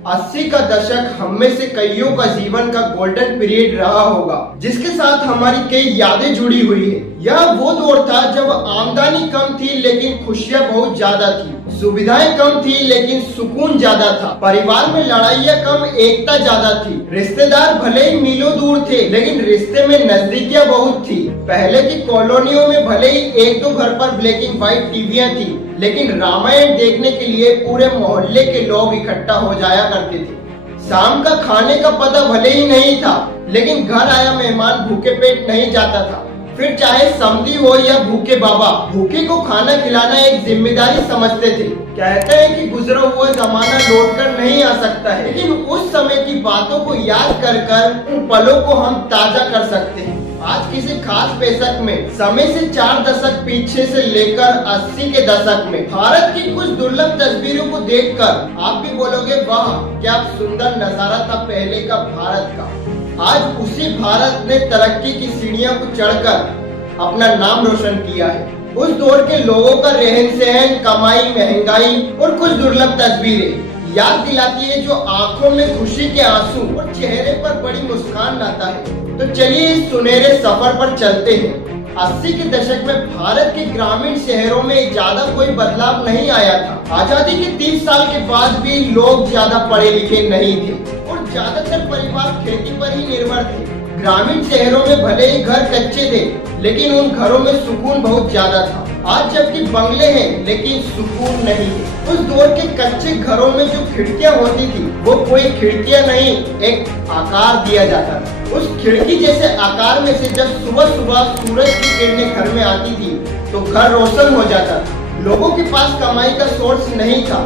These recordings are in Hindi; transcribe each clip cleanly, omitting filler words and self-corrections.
80 का दशक हम में से कईयों का जीवन का गोल्डन पीरियड रहा होगा, जिसके साथ हमारी कई यादें जुड़ी हुई है। यह वो दौर था जब आमदनी कम थी लेकिन खुशियां बहुत ज्यादा थी, सुविधाएं कम थी लेकिन सुकून ज्यादा था, परिवार में लड़ाइयाँ कम एकता ज्यादा थी, रिश्तेदार भले ही मीलों दूर थे लेकिन रिश्ते में नजदीकियां बहुत थी। पहले की कॉलोनियों में भले ही एक दो घर पर ब्लैक एंड व्हाइट टीवियां थी लेकिन रामायण देखने के लिए पूरे मोहल्ले के लोग इकट्ठा हो जाया करते थे। शाम का खाने का पता भले ही नहीं था लेकिन घर आया मेहमान भूखे पेट नहीं जाता था, फिर चाहे समधी हो या भूखे बाबा, भूखे को खाना खिलाना एक जिम्मेदारी समझते थे। कहते हैं कि गुजरा हुआ जमाना लौट कर नहीं आ सकता है, लेकिन उस समय की बातों को याद कर कर उन पलों को हम ताजा कर सकते हैं। आज किसी खास दशक में, समय से 4 दशक पीछे से लेकर 80 के दशक में भारत की कुछ दुर्लभ तस्वीरों को देखकर आप भी बोलोगे वाह क्या सुंदर नजारा था पहले का भारत का। आज उसी भारत ने तरक्की की सीढ़ियों को चढ़कर अपना नाम रोशन किया है। उस दौर के लोगों का रहन सहन, कमाई, महंगाई और कुछ दुर्लभ तस्वीरें याद दिलाती है जो आंखों में खुशी के आंसू और चेहरे पर बड़ी मुस्कान लाता है। तो चलिए इस सुनहरे सफर पर चलते हैं। 80 के दशक में भारत के ग्रामीण शहरों में ज्यादा कोई बदलाव नहीं आया था। आजादी के 30 साल के बाद भी लोग ज्यादा पढ़े लिखे नहीं थे और ज्यादातर परिवार खेती पर ही निर्भर थे। ग्रामीण शहरों में भले ही घर कच्चे थे लेकिन उन घरों में सुकून बहुत ज्यादा था। आज जबकि बंगले हैं लेकिन सुकून नहीं है। उस दौर के कच्चे घरों में जो खिड़कियां होती थी वो कोई खिड़कियां नहीं, एक आकार दिया जाता था। उस खिड़की जैसे आकार में से जब सुबह सुबह सूरज की किरणें घर में आती थी तो घर रोशन हो जाता था। लोगों के पास कमाई का सोर्स नहीं था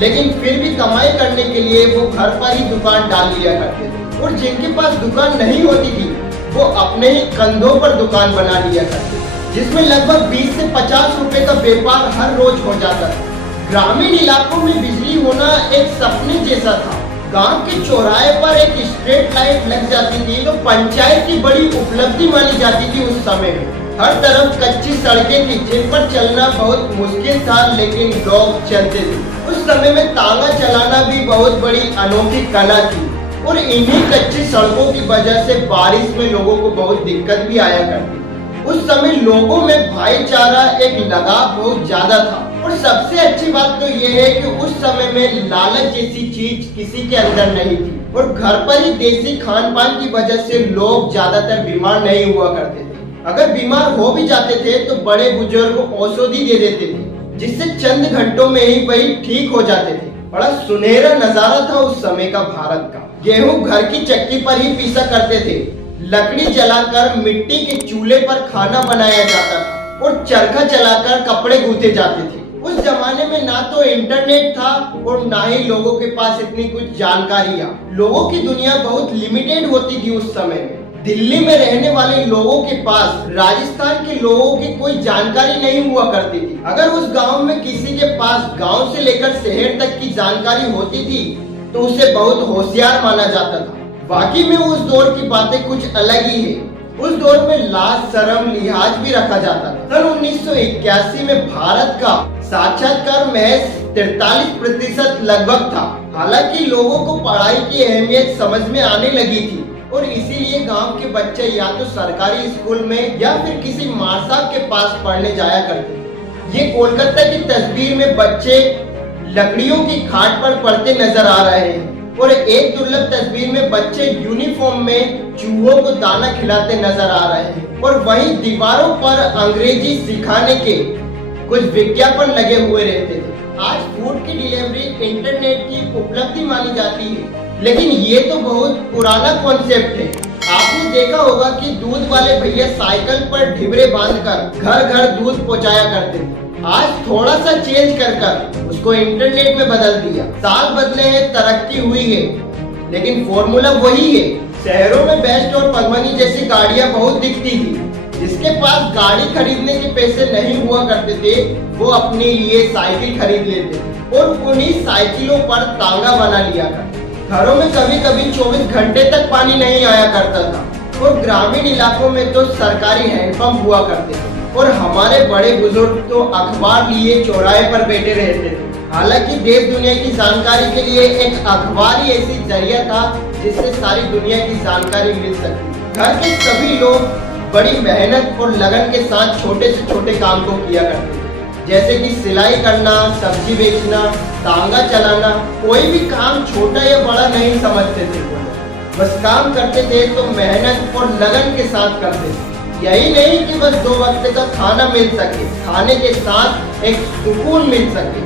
लेकिन फिर भी कमाई करने के लिए वो घर पर ही दुकान डाल लिया करते थे, और जिनके पास दुकान नहीं होती थी वो अपने ही कंधों पर दुकान बना लिया करते थे, जिसमें लगभग 20 से 50 रुपए का व्यापार हर रोज हो जाता था। ग्रामीण इलाकों में बिजली होना एक सपने जैसा था। गांव के चौराहे पर एक स्ट्रीट लाइट लग जाती थी तो पंचायत की बड़ी उपलब्धि मानी जाती थी। उस समय में हर तरफ कच्ची सड़कें थी जिन पर चलना बहुत मुश्किल था लेकिन लोग चलते थे। उस समय में तांगा चलाना भी बहुत बड़ी अनोखी कला थी और इन्हीं कच्ची सड़कों की वजह से बारिश में लोगों को बहुत दिक्कत भी आया करती। उस समय लोगों में भाईचारा, एक लगाव बहुत ज्यादा था। और सबसे अच्छी बात तो ये है कि उस समय में लालच जैसी चीज किसी के अंदर नहीं थी और घर पर ही देसी खान पान की वजह से लोग ज्यादातर बीमार नहीं हुआ करते थे। अगर बीमार हो भी जाते थे तो बड़े बुजुर्ग औषधि दे देते थे जिससे चंद घंटों में ही वही ठीक हो जाते थे। बड़ा सुनहरा नजारा था उस समय का भारत का। गेहूं घर की चक्की पर ही पीसा करते थे, लकड़ी जलाकर मिट्टी के चूल्हे पर खाना बनाया जाता था और चरखा चलाकर कपड़े गूंथे जाते थे। उस जमाने में ना तो इंटरनेट था और ना ही लोगों के पास इतनी कुछ जानकारियाँ। लोगों की दुनिया बहुत लिमिटेड होती थी उस समय में। दिल्ली में रहने वाले लोगों के पास राजस्थान के लोगों की कोई जानकारी नहीं हुआ करती थी। अगर उस गांव में किसी के पास गांव से लेकर शहर तक की जानकारी होती थी तो उसे बहुत होशियार माना जाता था। वाकई में उस दौर की बातें कुछ अलग ही है। उस दौर में लाज, शर्म, लिहाज भी रखा जाता था। सन 1981 में भारत का साक्षरता महज 43% लगभग था। हालांकि लोगों को पढ़ाई की अहमियत समझ में आने लगी थी और इसीलिए गांव के बच्चे या तो सरकारी स्कूल में या फिर किसी मासाब के पास पढ़ने जाया करते थे। ये कोलकाता की तस्वीर में बच्चे लकड़ियों की खाट पर पढ़ते नजर आ रहे हैं और एक दुर्लभ तस्वीर में बच्चे यूनिफॉर्म में चूहों को दाना खिलाते नजर आ रहे हैं और वहीं दीवारों पर अंग्रेजी सिखाने के कुछ विज्ञापन लगे हुए रहते थे। आज फूड की डिलीवरी इंटरनेट की उपलब्धि मानी जाती है लेकिन ये तो बहुत पुराना कॉन्सेप्ट है। आपने देखा होगा कि दूध वाले भैया साइकिल पर ढिबरे बांधकर घर घर दूध पहुंचाया करते थे। आज थोड़ा सा चेंज कर उसको इंटरनेट में बदल दिया। साल बदले हैं, तरक्की हुई है लेकिन फॉर्मूला वही है। शहरों में बेस्ट और पद्मनी जैसी गाड़ियां बहुत दिखती थी। जिसके पास गाड़ी खरीदने के पैसे नहीं हुआ करते थे वो अपने लिए साइकिल खरीद लेते थे और उन्हीं साइकिलों पर तांगा बना लिया करते। घरों में कभी कभी 24 घंटे तक पानी नहीं आया करता था और ग्रामीण इलाकों में तो सरकारी हैंडपंप हुआ करते थे और हमारे बड़े बुजुर्ग तो अखबार लिए चौराहे पर बैठे रहते थे। हालांकि देश दुनिया की जानकारी के लिए एक अखबार ही ऐसी जरिया था जिससे सारी दुनिया की जानकारी मिल सकती। घर के सभी लोग बड़ी मेहनत और लगन के साथ छोटे से छोटे काम को किया करते थे, जैसे कि सिलाई करना, सब्जी बेचना, तांगा चलाना। कोई भी काम छोटा या बड़ा नहीं समझते थे, बस काम करते थे तो मेहनत और लगन के साथ करते थे। यही नहीं कि बस 2 वक्त का खाना मिल सके, खाने के साथ एक सुकून मिल सके,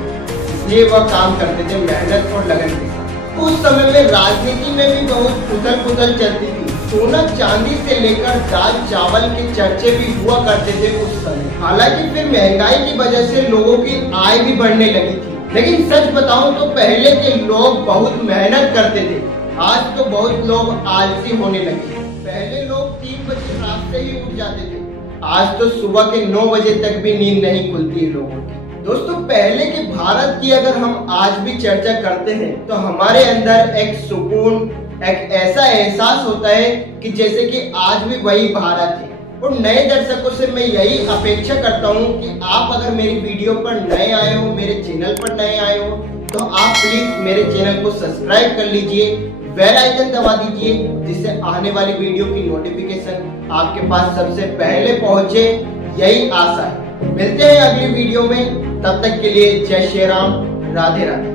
इसलिए वह काम करते थे मेहनत और लगन के साथ। उस समय में राजनीति में भी बहुत उथल पुथल चलती थी। सोना चांदी से लेकर दाल चावल के चर्चे भी हुआ करते थे उस समय। हालांकि फिर महंगाई की वजह से लोगों की आय भी बढ़ने लगी थी, लेकिन सच बताऊं तो पहले के लोग बहुत मेहनत करते थे। आज तो बहुत लोग आलसी होने लगे। पहले लोग 3 बजे रात से ही उठ जाते थे, आज तो सुबह के 9 बजे तक भी नींद नहीं खुलती है लोगों की। दोस्तों, पहले के भारत की अगर हम आज भी चर्चा करते हैं तो हमारे अंदर एक सुकून, एक ऐसा एहसास होता है कि जैसे कि आज भी वही भारत है। और नए दर्शकों से मैं यही अपेक्षा करता हूं कि आप अगर मेरी वीडियो पर नए आए हो, मेरे चैनल पर नए आए हो, तो आप प्लीज मेरे चैनल को सब्सक्राइब कर लीजिए, बेल आइकन दबा दीजिए, जिससे आने वाली वीडियो की नोटिफिकेशन आपके पास सबसे पहले पहुंचे। यही आशा है। मिलते हैं अगली वीडियो में, तब तक के लिए जय श्री राम, राधे राधे।